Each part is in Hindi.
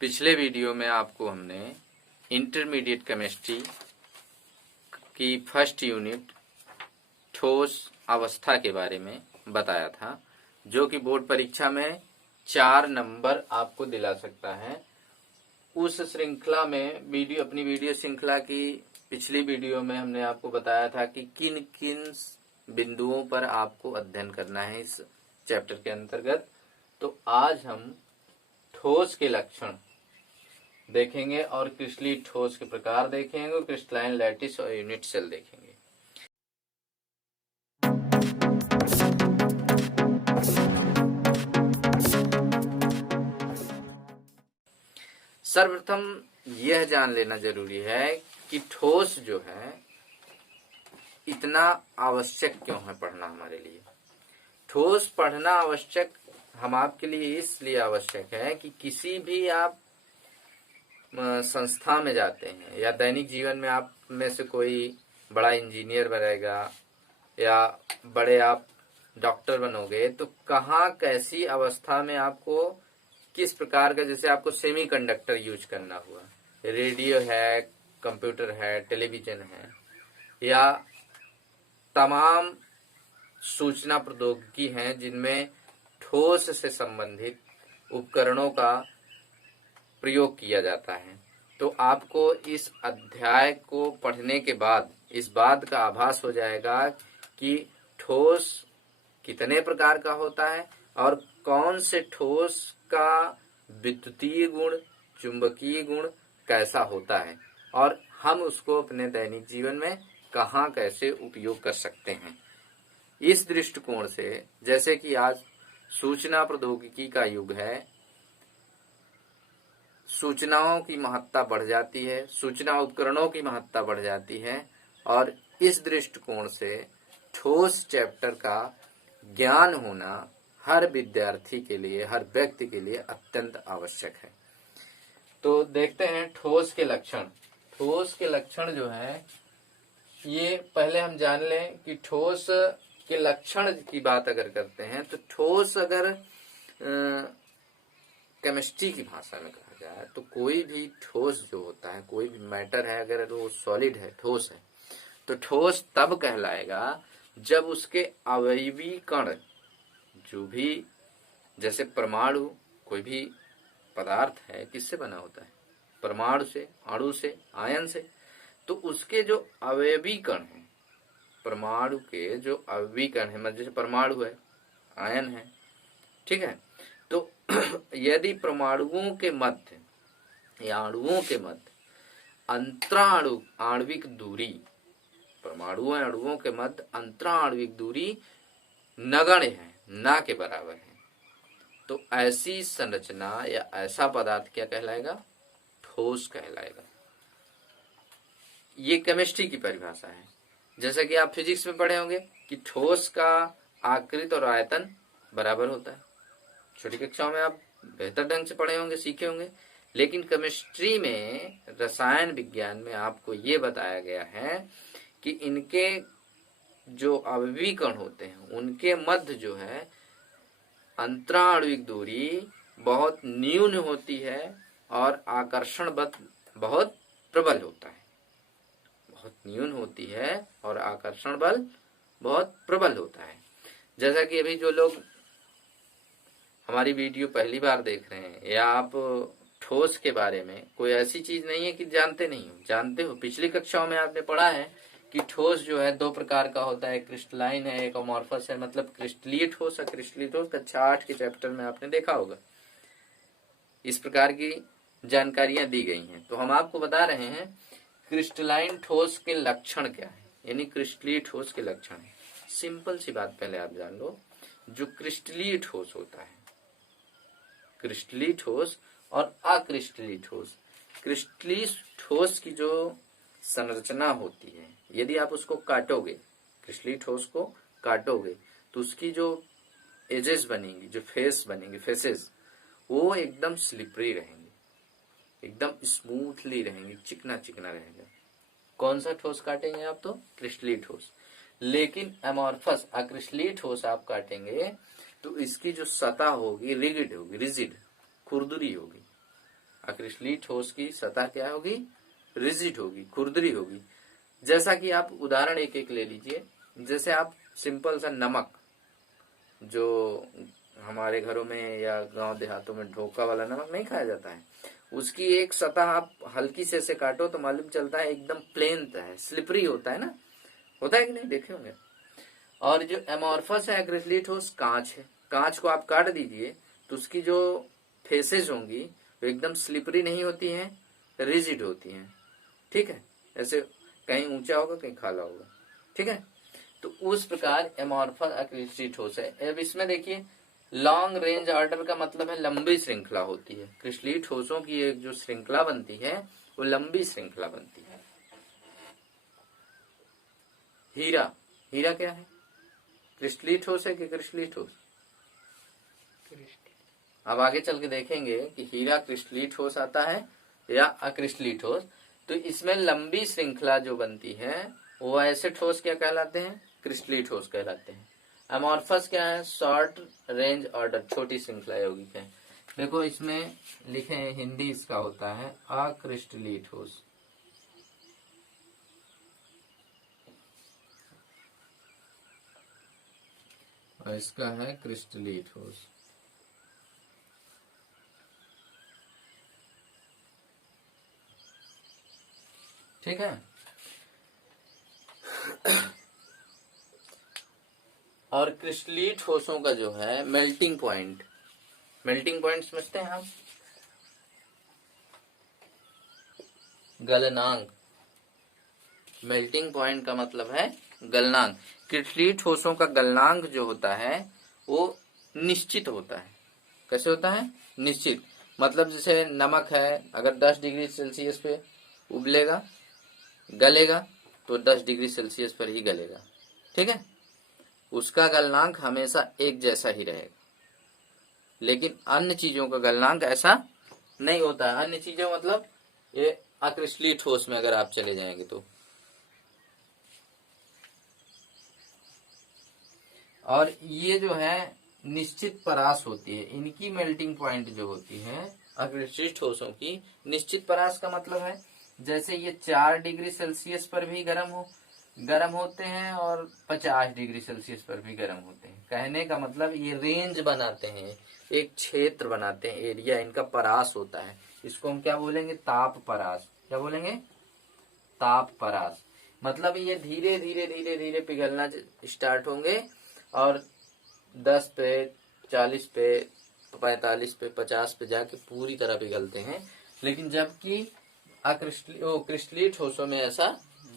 पिछले वीडियो में आपको हमने इंटरमीडिएट केमिस्ट्री की फर्स्ट यूनिट ठोस अवस्था के बारे में बताया था, जो कि बोर्ड परीक्षा में 4 नंबर आपको दिला सकता है। उस श्रृंखला में अपनी वीडियो श्रृंखला की पिछली वीडियो में हमने आपको बताया था कि किन किन बिंदुओं पर आपको अध्ययन करना है इस चैप्टर के अंतर्गत। तो आज हम ठोस के लक्षण देखेंगे और क्रिस्टलीय ठोस के प्रकार देखेंगे, क्रिस्टलाइन लैटिस और यूनिट सेल देखेंगे। सर्वप्रथम यह जान लेना जरूरी है कि ठोस जो है इतना आवश्यक क्यों है पढ़ना हमारे लिए। ठोस पढ़ना आवश्यक हम आपके लिए इसलिए आवश्यक है कि किसी भी आप संस्था में जाते हैं या दैनिक जीवन में आप में से कोई बड़ा इंजीनियर बनेगा या बड़े आप डॉक्टर बनोगे, तो कहाँ कैसी अवस्था में आपको किस प्रकार का, जैसे आपको सेमीकंडक्टर यूज करना हुआ, रेडियो है, कंप्यूटर है, टेलीविजन है, या तमाम सूचना प्रौद्योगिकी हैं जिनमें ठोस से संबंधित उपकरणों का प्रयोग किया जाता है। तो आपको इस अध्याय को पढ़ने के बाद इस बात का आभास हो जाएगा कि ठोस कितने प्रकार का होता है और कौन से ठोस का विद्युतीय गुण, चुंबकीय गुण कैसा होता है और हम उसको अपने दैनिक जीवन में कहाँ कैसे उपयोग कर सकते हैं। इस दृष्टिकोण से, जैसे कि आज सूचना प्रौद्योगिकी का युग है, सूचनाओं की महत्ता बढ़ जाती है, सूचना उपकरणों की महत्ता बढ़ जाती है, और इस दृष्टिकोण से ठोस चैप्टर का ज्ञान होना हर विद्यार्थी के लिए, हर व्यक्ति के लिए अत्यंत आवश्यक है। तो देखते हैं ठोस के लक्षण। ठोस के लक्षण जो है, ये पहले हम जान लें कि ठोस के लक्षण की बात अगर करते हैं तो ठोस अगर केमिस्ट्री की भाषा में कहा जाए तो कोई भी ठोस जो होता है, कोई भी मैटर है, अगर वो सॉलिड है, ठोस है, तो ठोस तब कहलाएगा जब उसके अवयवी कण, जो भी, जैसे परमाणु, कोई भी पदार्थ है किससे बना होता है? परमाणु से, अणु से, आयन से। तो उसके जो अवयवी कण हैं, परमाणु के जो अवयवी कण है, मतलब जैसे परमाणु है, आयन है, ठीक है, तो यदि परमाणुओं के मध्य या अणुओं के मध्य अंतराणु आणविक दूरी, परमाणु अणुओं के मध्य अंतराणविक दूरी नगण्य है, ना के बराबर है, तो ऐसी संरचना या ऐसा पदार्थ क्या कहलाएगा? ठोस कहलाएगा। ये केमिस्ट्री की परिभाषा है। जैसा कि आप फिजिक्स में पढ़े होंगे कि ठोस का आकृति और आयतन बराबर होता है। छोटी कक्षाओं में आप बेहतर ढंग से पढ़े होंगे, सीखे होंगे। लेकिन केमिस्ट्री में, रसायन विज्ञान में आपको ये बताया गया है कि इनके जो अवयवी कण होते हैं उनके मध्य जो है अंतराणविक दूरी बहुत न्यून होती है और आकर्षण बल बहुत प्रबल होता है। बहुत न्यून होती है और आकर्षण बल बहुत प्रबल होता है। जैसा कि अभी जो लोग हमारी वीडियो पहली बार देख रहे हैं, या आप ठोस के बारे में कोई ऐसी चीज नहीं है कि जानते नहीं हो, जानते हो। पिछली कक्षाओं में आपने पढ़ा है कि ठोस जो है 2 प्रकार का होता है, क्रिस्टलाइन है, एक अमॉर्फस है, मतलब क्रिस्टलीय ठोस है। क्रिस्टलीय ठोस कक्षा 8 के चैप्टर में आपने देखा होगा। इस प्रकार की जानकारियां दी गई हैं। तो हम आपको बता रहे हैं क्रिस्टलाइन ठोस के लक्षण क्या है, यानी क्रिस्टलीय ठोस के लक्षण है। सिंपल सी बात पहले आप जान लो, जो क्रिस्टलीय ठोस होता है, क्रिस्टलीय ठोस और अक्रिस्टलीय ठोस। क्रिस्टलीय ठोस की जो संरचना होती है, यदि आप उसको काटोगे, क्रिस्टलीय ठोस को काटोगे, तो उसकी जो एजेस बनेंगी, जो फेस बनेंगे, फेसेस, वो एकदम स्लिपरी रहेंगे, एकदम स्मूथली रहेंगे, चिकना चिकना रहेगा। कौन सा ठोस काटेंगे आप? तो क्रिस्टलीय ठोस। लेकिन अमॉर्फस, अक्रिस्टलीय ठोस आप काटेंगे तो इसकी जो सतह होगी रिजिड होगी, खुरदुरी होगी, अक्रिस्टलीय ठोस की सतह क्या होगी? रिजिड होगी, खुरदरी होगी। जैसा कि आप उदाहरण एक एक ले लीजिए। जैसे आप सिंपल सा नमक, जो हमारे घरों में या गांव देहातों में ढोका वाला नमक नहीं खाया जाता है, उसकी एक सतह आप हल्की से काटो तो मालूम चलता है एकदम प्लेन है, स्लिपरी होता है ना, होता है कि नहीं, देखे होंगे। और जो एमोर्फस है अक्रिस्टलीय ठोस कांच है, कांच को आप काट दीजिए तो उसकी जो फेसेस होंगी वो एकदम स्लिपरी नहीं होती हैं, रिजिड होती हैं। ठीक है, ऐसे कहीं ऊंचा होगा कहीं खाला होगा। ठीक है, तो उस प्रकार एमोर्फस अक्रिस्टलीय ठोस है। अब इसमें देखिए लॉन्ग रेंज ऑर्डर का मतलब है लंबी श्रृंखला होती है। क्रिस्टलीय ठोसों की एक जो श्रृंखला बनती है वो लंबी श्रृंखला बनती है। हीरा, हीरा क्या है? क्रिस्टलीय ठोस है कि क्रिस्टलीय ठोस? अब आगे चल के देखेंगे कि हीरा क्रिस्टलीय ठोस आता है या अक्रिस्टलीय ठोस। तो इसमें लंबी श्रृंखला जो बनती है वो ऐसे ठोस क्या कहलाते हैं? क्रिस्टलीय ठोस कहलाते हैं। अमॉर्फस क्या है? शॉर्ट रेंज ऑर्डर, छोटी श्रृंखला यौगिक है। देखो इसमें लिखे हैं, हिंदी इसका होता है अक्रिस्टलीय ठोस। और इसका है क्रिस्टलीय ठोस। ठीक है, और क्रिस्टलीय ठोसों का जो है मेल्टिंग पॉइंट, मेल्टिंग पॉइंट समझते हैं हम? गलनांक, मेल्टिंग पॉइंट का मतलब है गलनांक। क्रिस्टलीय ठोसों का गलनांक जो होता है वो निश्चित होता है। कैसे होता है? निश्चित। मतलब जैसे नमक है, अगर 10 डिग्री सेल्सियस पे उबलेगा, गलेगा, तो 10 डिग्री सेल्सियस पर ही गलेगा। ठीक है, उसका गलनांक हमेशा एक जैसा ही रहेगा। लेकिन अन्य चीजों का गलनांक ऐसा नहीं होता है। अन्य चीजें मतलब ये अक्रिस्टलीय ठोस में अगर आप चले जाएंगे तो, और ये जो है निश्चित परास होती है, इनकी मेल्टिंग पॉइंट जो होती है अक्रिस्टलीय ठोसों की, निश्चित परास का मतलब है जैसे ये 4 डिग्री सेल्सियस पर भी गर्म होते हैं और 50 डिग्री सेल्सियस पर भी गर्म होते हैं। कहने का मतलब ये रेंज बनाते हैं, एक क्षेत्र बनाते हैं, एरिया, इनका परास होता है। इसको हम क्या बोलेंगे? ताप परास। क्या बोलेंगे? ताप परास। मतलब ये धीरे धीरे धीरे धीरे पिघलना स्टार्ट होंगे और 10 पे, 40 पे, 45 पे, 50 पे जाके पूरी तरह पिघलते हैं। लेकिन जबकि क्रिस्टलीय ठोसों में ऐसा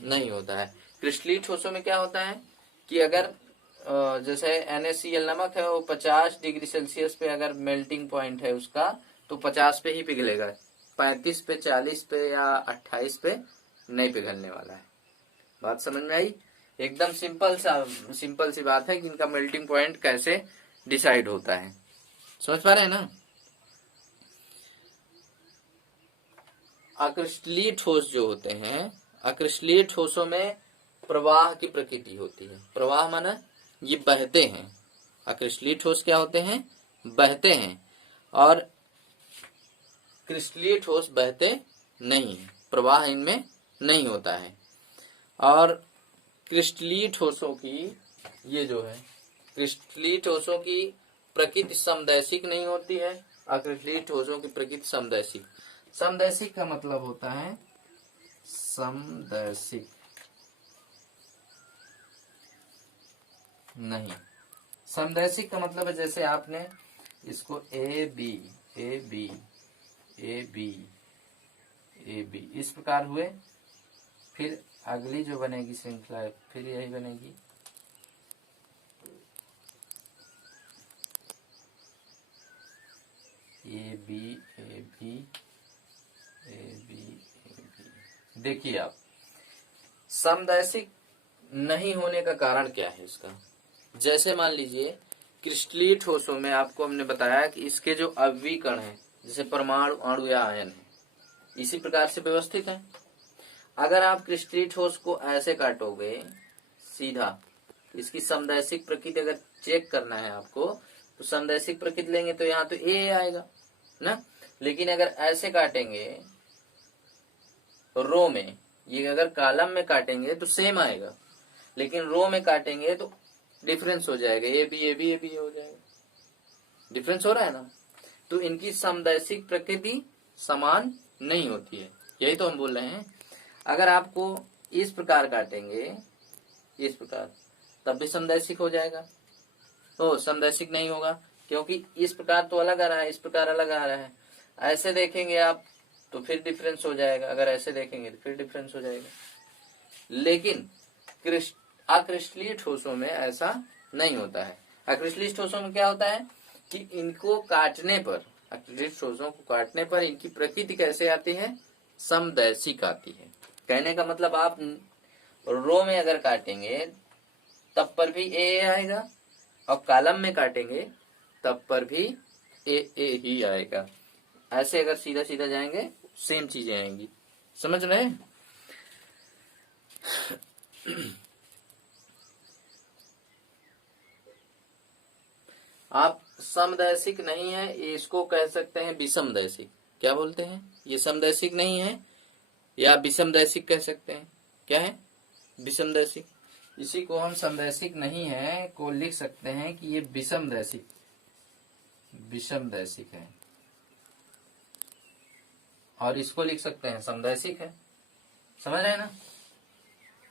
नहीं होता है। क्रिस्टलीय ठोसों में क्या होता है कि अगर जैसे NaCl नमक है, वो 50 डिग्री सेल्सियस पे अगर मेल्टिंग पॉइंट है उसका, तो 50 पे ही पिघलेगा। 35 पे, 40 पे या 28 पे नहीं पिघलने वाला है। बात समझ में आई? एकदम सिंपल सी बात है कि इनका मेल्टिंग पॉइंट कैसे डिसाइड होता है। समझ पा रहे हैं ना? अक्रिस्टलीय ठोस जो होते हैं, अक्रिस्टलीय ठोसों में प्रवाह की प्रकृति होती है। प्रवाह माना ये बहते हैं। अक्रिस्टलीय ठोस क्या होते हैं? बहते हैं। और क्रिस्टलीय ठोस बहते नहीं है, प्रवाह इनमें नहीं होता है। और क्रिस्टलीय ठोसों की ये जो है, क्रिस्टलीय ठोसों की प्रकृति समदैशिक नहीं होती है। अक्रिस्टलीय ठोसों की प्रकृति समदैशिक। समदैशिक का मतलब होता है समदैशिक नहीं। समदैशिक का मतलब है जैसे आपने इसको A B A B A B A B इस प्रकार हुए, फिर अगली जो बनेगी श्रृंखला है फिर यही बनेगी। A B A B A B A B. देखिए आप, समदैशिक नहीं होने का कारण क्या है इसका? जैसे मान लीजिए क्रिस्टलीय ठोसों में आपको हमने बताया कि इसके जो अवयवी कण हैं, जैसे परमाणु, अणु या आयन है, इसी प्रकार से व्यवस्थित है। अगर आप क्रिस्टलीय ठोस को ऐसे काटोगे सीधा, इसकी समदैशिक प्रकृति अगर चेक करना है आपको, तो समदैशिक प्रकृति लेंगे तो यहाँ तो ए आएगा ना, लेकिन अगर ऐसे काटेंगे रो में, ये अगर कॉलम में काटेंगे तो सेम आएगा, लेकिन रो में काटेंगे तो डिफरेंस हो जाएगा, ये भी हो जाएगा, डिफरेंस हो रहा है ना। तो इनकी समदैशिक प्रकृति समान नहीं होती है, यही तो हम बोल रहे हैं। अगर आपको इस प्रकार काटेंगे, इस प्रकार, तब भी समदैशिक हो जाएगा। तो समदैशिक नहीं होगा, क्योंकि इस प्रकार तो अलग आ रहा है, इस प्रकार अलग आ रहा है। ऐसे देखेंगे आप तो फिर डिफरेंस हो जाएगा, अगर ऐसे देखेंगे तो फिर डिफरेंस हो जाएगा। लेकिन अक्रिस्टलीय ठोसों में ऐसा नहीं होता है। अक्रिस्टलीय ठोसों में क्या होता है कि इनको काटने पर, अक्रिस्टलीय ठोसों को काटने पर इनकी प्रकृति कैसे आती है, समदैशिक आती है। कहने का मतलब आप रो में अगर काटेंगे तब पर भी ए आएगा, और कॉलम में काटेंगे तब पर भी ए ही आएगा। ऐसे अगर सीधा सीधा जाएंगे सेम चीजें आएंगी, समझ रहे हैं। आप समदैशिक नहीं है, इसको कह सकते हैं विषमदैशिक। क्या बोलते हैं, ये समदैशिक नहीं है या विषमदैशिक कह सकते हैं। क्या है, विषमदैशिक। इसी को हम समदैशिक नहीं है को लिख सकते हैं कि ये विषमदैशिक, विषमदैशिक है, और इसको लिख सकते हैं समदैशिक है। समझ रहे हैं ना,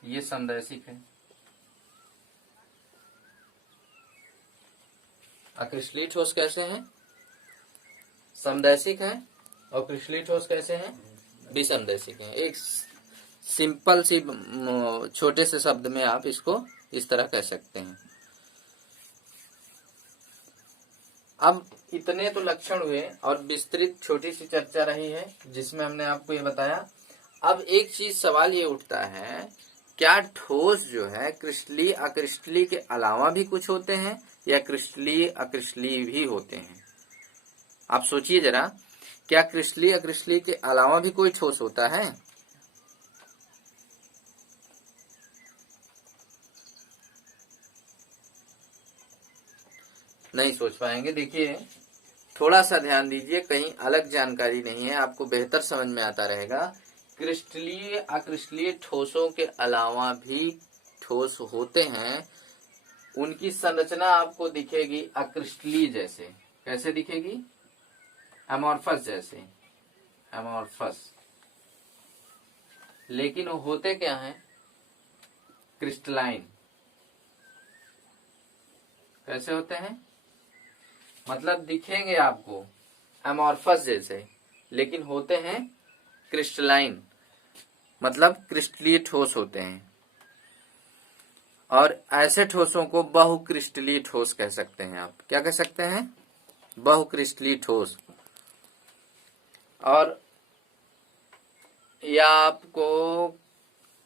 ये समदैशिक है। अक्रिस्टलीय ठोस कैसे हैं, समदैशिक है, और क्रिस्टलीय ठोस कैसे हैं, विषमदैशिक है। एक सिंपल सी छोटे से शब्द में आप इसको इस तरह कह सकते हैं। अब इतने तो लक्षण हुए और विस्तृत छोटी सी चर्चा रही है जिसमें हमने आपको ये बताया। अब एक चीज सवाल ये उठता है, क्या ठोस जो है क्रिस्टलीय अक्रिस्टलीय के अलावा भी कुछ होते हैं या क्रिस्टलीय अक्रिस्टलीय भी होते हैं। आप सोचिए जरा, क्या क्रिस्टलीय अक्रिस्टलीय के अलावा भी कोई ठोस होता है। नहीं सोच पाएंगे। देखिए थोड़ा सा ध्यान दीजिए, कहीं अलग जानकारी नहीं है, आपको बेहतर समझ में आता रहेगा। क्रिस्टलीय अक्रिस्टलीय ठोसों के अलावा भी ठोस होते हैं, उनकी संरचना आपको दिखेगी अक्रिस्टलीय जैसे। कैसे दिखेगी, एमॉर्फस जैसे, एमॉर्फस। लेकिन वो होते क्या हैं, क्रिस्टलाइन। कैसे होते हैं, मतलब दिखेंगे आपको एमॉर्फस जैसे, लेकिन होते हैं क्रिस्टलाइन, मतलब क्रिस्टलीय ठोस होते हैं। और ऐसे ठोसों को बहुक्रिस्टलीय ठोस कह सकते हैं। आप क्या कह सकते हैं, बहुक्रिस्टलीय ठोस। और या आपको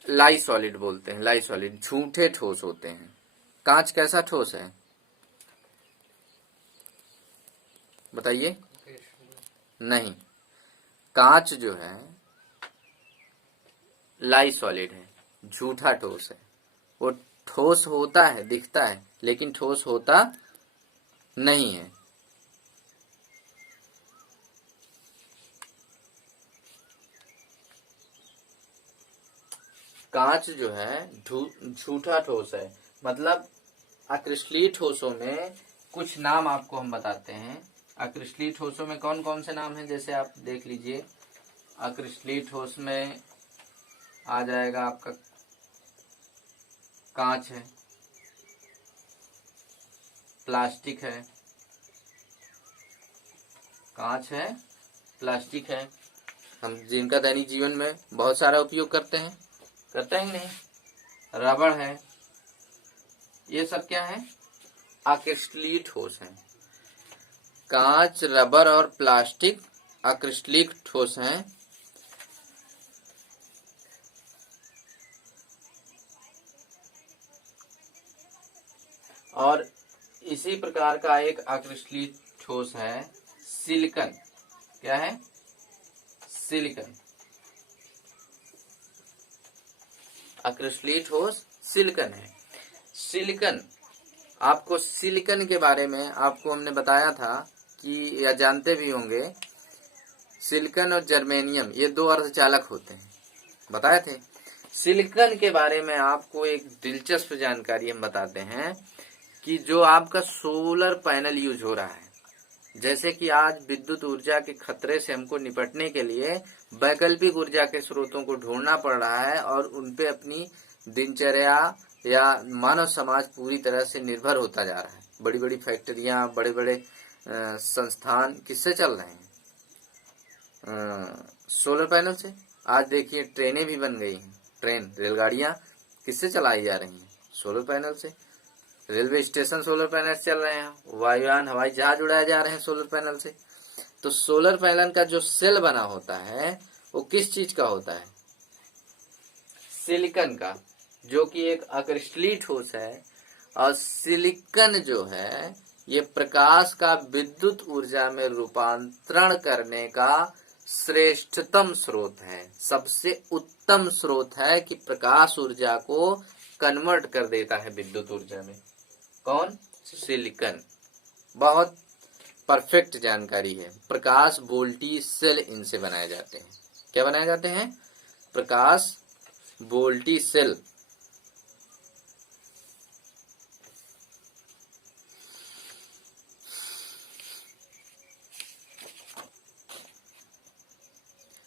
लाई सॉलिड बोलते हैं। लाई सॉलिड झूठे ठोस होते हैं। कांच कैसा ठोस है, बताइए। नहीं, कांच जो है लाई सॉलिड है, झूठा ठोस है। वो ठोस होता है, दिखता है, लेकिन ठोस होता नहीं है। कांच जो है झूठा ठोस है। मतलब अक्रिस्टलीय ठोसों में कुछ नाम आपको हम बताते हैं। अक्रिस्टलीय ठोसों में कौन कौन से नाम हैं, जैसे आप देख लीजिए। अक्रिस्टलीय ठोस में आ जाएगा आपका कांच है, प्लास्टिक है, कांच है, प्लास्टिक है, हम जिनका दैनिक जीवन में बहुत सारा उपयोग करते हैं कि नहीं, रबड़ है, ये सब क्या है, अक्रिस्टलीय ठोस है। कांच, रबर और प्लास्टिक अक्रिस्टलीय ठोस हैं। और इसी प्रकार का एक अक्रिस्टलीय ठोस है सिलिकन। क्या है, सिलिकन। अक्रिस्टलीय ठोस सिलिकन है। सिलिकन, आपको सिलिकन के बारे में आपको हमने बताया था कि, या जानते भी होंगे सिलिकॉन और जर्मेनियम ये दो अर्धचालक होते हैं, बताए थे। सिलिकॉन के बारे में आपको एक दिलचस्प जानकारी हम बताते हैं कि जो आपका सोलर पैनल यूज हो रहा है, जैसे कि आज विद्युत ऊर्जा के खतरे से हमको निपटने के लिए वैकल्पिक ऊर्जा के स्रोतों को ढूंढना पड़ रहा है और उनपे अपनी दिनचर्या या मानव समाज पूरी तरह से निर्भर होता जा रहा है। बड़ी बड़ी फैक्ट्रियां, बड़े बड़े संस्थान किससे चल रहे हैं? सोलर पैनल से। आज देखिए ट्रेनें भी बन गई हैं, ट्रेन, रेलगाड़ियां किससे चलाई जा रही हैं? सोलर पैनल से। रेलवे स्टेशन सोलर पैनल चल रहे हैं, वायुयान, हवाई जहाज उड़ाए जा रहे हैं सोलर पैनल से। तो सोलर पैनल का जो सेल बना होता है वो किस चीज का होता है? सिलिकॉन का, जो कि एक अक्रिस्टलीय ठोस है। और सिलिकॉन जो है ये प्रकाश का विद्युत ऊर्जा में रूपांतरण करने का श्रेष्ठतम स्रोत है, सबसे उत्तम स्रोत है कि प्रकाश ऊर्जा को कन्वर्ट कर देता है विद्युत ऊर्जा में। कौन? सिलिकॉन। बहुत परफेक्ट जानकारी है। प्रकाश वोल्टी सेल इनसे बनाए जाते हैं। क्या बनाए जाते हैं? प्रकाश वोल्टी सेल।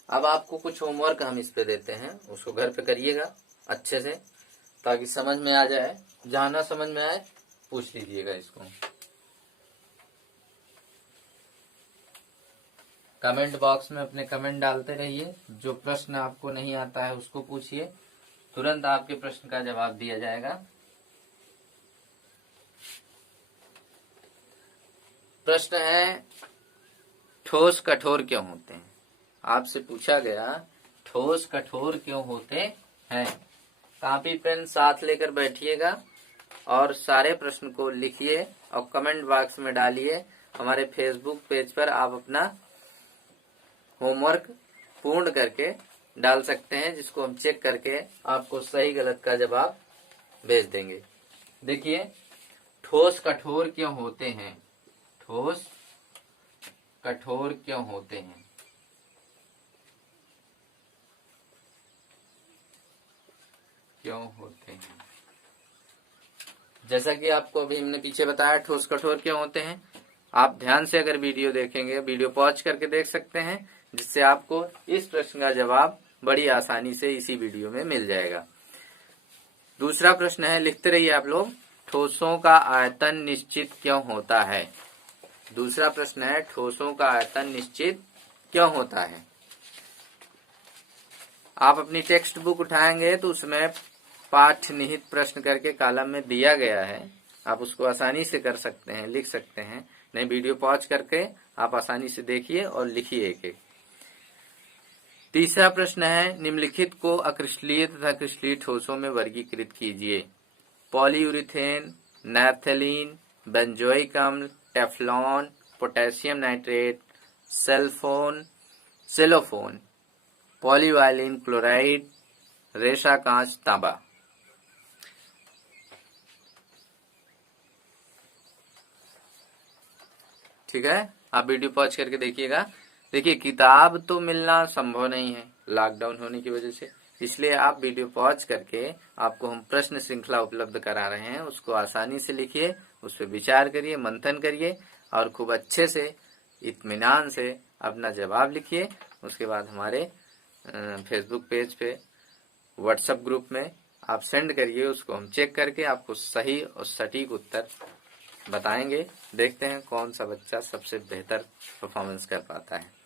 अब आपको कुछ होमवर्क हम इस पे देते हैं, उसको घर पे करिएगा अच्छे से, ताकि समझ में आ जाए। जहां ना समझ में आए पूछ लीजिएगा इसको। कमेंट बॉक्स में अपने कमेंट डालते रहिए। जो प्रश्न आपको नहीं आता है उसको पूछिए, तुरंत आपके प्रश्न का जवाब दिया जाएगा। प्रश्न है, ठोस कठोर क्यों होते हैं? आपसे पूछा गया ठोस कठोर क्यों होते हैं। कॉपी पेन साथ लेकर बैठिएगा और सारे प्रश्न को लिखिए और कमेंट बॉक्स में डालिए। हमारे फेसबुक पेज पर आप अपना होमवर्क पूर्ण करके डाल सकते हैं, जिसको हम चेक करके आपको सही गलत का जवाब भेज देंगे। देखिए, ठोस कठोर क्यों होते हैं? ठोस कठोर क्यों होते हैं? क्यों होते हैं? जैसा कि आपको अभी हमने पीछे बताया ठोस कठोर क्यों होते हैं। आप ध्यान से अगर वीडियो देखेंगे, वीडियो पॉज करके देख सकते हैं, जिससे आपको इस प्रश्न का जवाब बड़ी आसानी से इसी वीडियो में मिल जाएगा। दूसरा प्रश्न है, लिखते रहिए आप लोग, ठोसों का आयतन निश्चित क्यों होता है? दूसरा प्रश्न है, ठोसों का आयतन निश्चित क्यों होता है? आप अपनी टेक्स्ट बुक उठाएंगे तो उसमें पाठ निहित प्रश्न करके कॉलम में दिया गया है। आप उसको आसानी से कर सकते हैं, लिख सकते हैं। नहीं, वीडियो पॉज करके आप आसानी से देखिए और लिखिए एक एक। तीसरा प्रश्न है, निम्नलिखित को अक्रिस्टलीय तथा क्रिस्टलीय ठोसों में वर्गीकृत कीजिए। पॉलीयूरिथेन, नैफ्थलीन, बेंजोइक अम्ल, Teflon, potassium nitrate, cellophane, polyvinyl chloride, रेशा कांच, तांबा। ठीक है, आप वीडियो पॉज करके देखिएगा। देखिए, किताब तो मिलना संभव नहीं है लॉकडाउन होने की वजह से, इसलिए आप वीडियो पॉज करके आपको हम प्रश्न श्रृंखला उपलब्ध करा रहे हैं, उसको आसानी से लिखिए, उस पर विचार करिए, मंथन करिए और खूब अच्छे से इत्मीनान से अपना जवाब लिखिए। उसके बाद हमारे फेसबुक पेज पे, व्हाट्सएप ग्रुप में आप सेंड करिए, उसको हम चेक करके आपको सही और सटीक उत्तर बताएंगे। देखते हैं कौन सा बच्चा सबसे बेहतर परफॉर्मेंस कर पाता है।